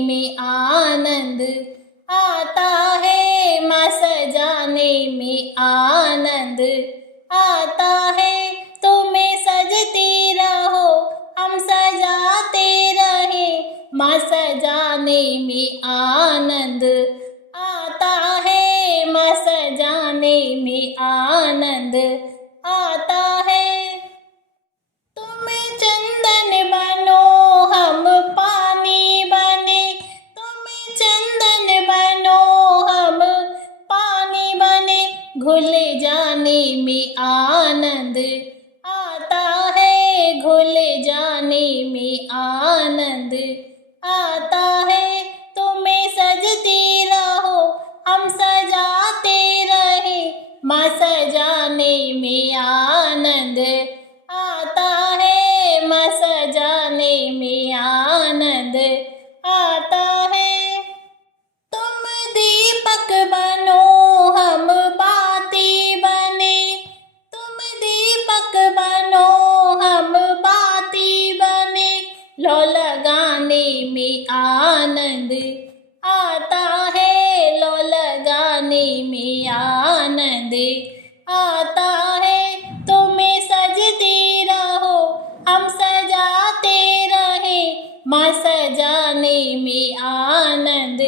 में आनंद आता है, माँ सजाने में आनंद आता है। तुम्हें सजती रहो हम सजाते रहे, माँ सजाने में आनंद आता है, माँ सजाने में आनंद आता है। तुम चंदन बनो हम पानी बने, तुम चंदन बनो हम पानी बने, घुल जाने में आनंद आता है, घुल जाने में आनंद आता है। तुम्हें सजती रहो हम सजाते रहे, माँ सजाने में आनंद आता है, माँ सजाने में आनंद आता है। तुम दीपक बनो हम बाती बने, तुम दीपक बनो हम बाती बने, लो लगाने में आनंद आता है, लो लगाने में आनंद आता है। तुम्हें सजती रहो हम सजाते रहे, माँ सजाने में आनंद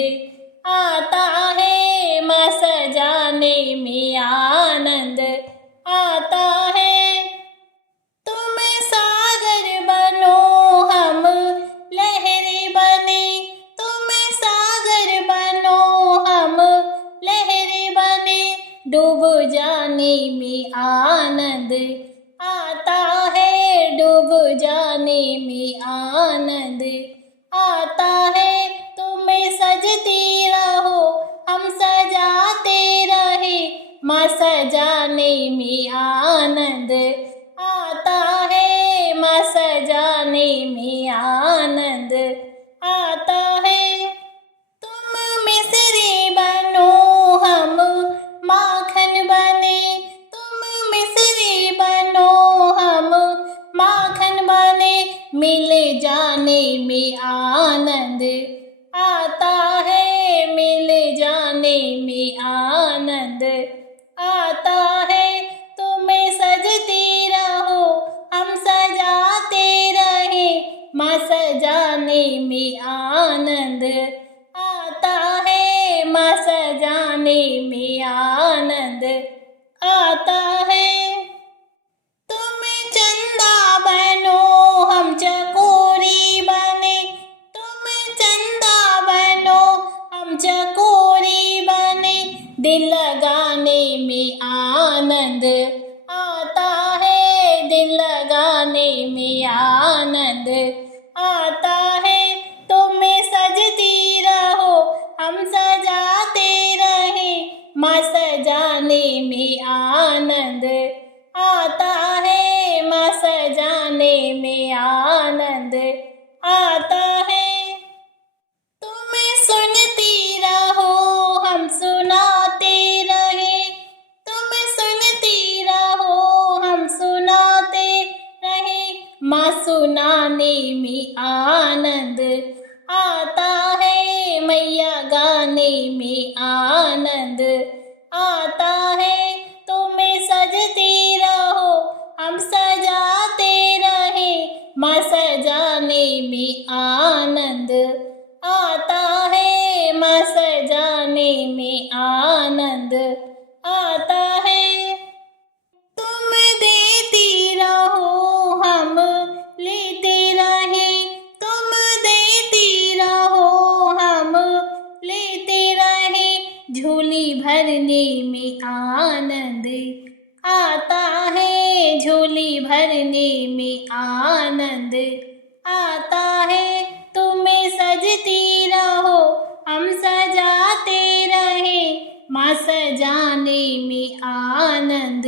आता है, माँ सजाने में आनंद आता है। तुम सागर बनो हम लहरी बने, तुम सागर बनो हम लहरी बने, डूब जाने में आनंद आता है, डूब जाने में आनंद आता है। तुम्हें सजती रहो हम सजाते रहे, माँ सजाने में आनंद आता है, माँ सजाने में आनंद आता है। तुम मिस्री बनो हम माखन बने, तुम मिस्री बनो हम माखन बने, मिल जाने में आनंद आता है, मिल जाने में आनंद आता है। तुम्हें सजती रहो हम सजाते रहे, माँ सजाने में आनंद आता है, माँ सजाने में आनंद आता है। तुम चंदा बनो हम चकोरी बने, तुम चंदा बनो हम चकोरी बने, दिल लगाने में आनंद आता है, दिल लगाने में आनंद आता है। तुम्हें सजती रहो हम सजाते रहे, माँ सजाने में आनंद आता है, माँ सजाने में आनंद आता है। तुम सुनती रहो हम सुनाते रहे, तुम सुनती रहो हम सुनाते रहे, माँ सुनाने में आनंद आता है, मैया गाने में आनंद आता है। तुम्हें सजती रहो हम सजाते रहे, माँ सजाने में आनंद आता है, माँ सजाने में आनंद आता है। तुम देती रहो हम लेते रहे, तुम देती रहो हम लेते रहे, झोली भरने में आनंद आता है, झोली भरने में आनंद आता है। तुम्हें सजती रहो हम सजाते रहे, माँ सजाने में आनंद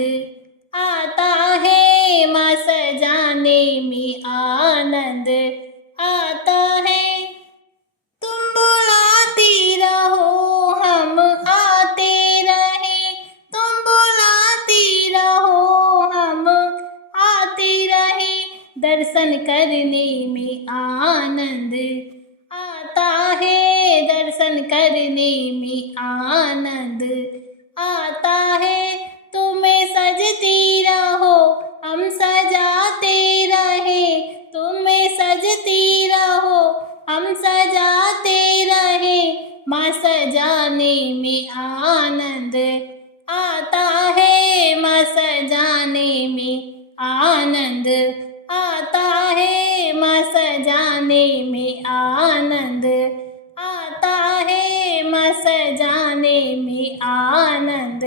आता है, माँ सजाने में आनंद आता है। तुम बुलाती रहो हम आते रहे, तुम बुलाती रहो हम आते रहे, दर्शन करने में आनंद आता है। करने में आनंद आता है। तुम्हें सजती रहो हम सजाते रहे, तुम्हें सजती रहो हम सजाते रहे। माँ सजाने में आनंद आता है, माँ सजाने में आनंद आता है, माँ सजाने में आनंद आता है, माँ सजाने में आनंद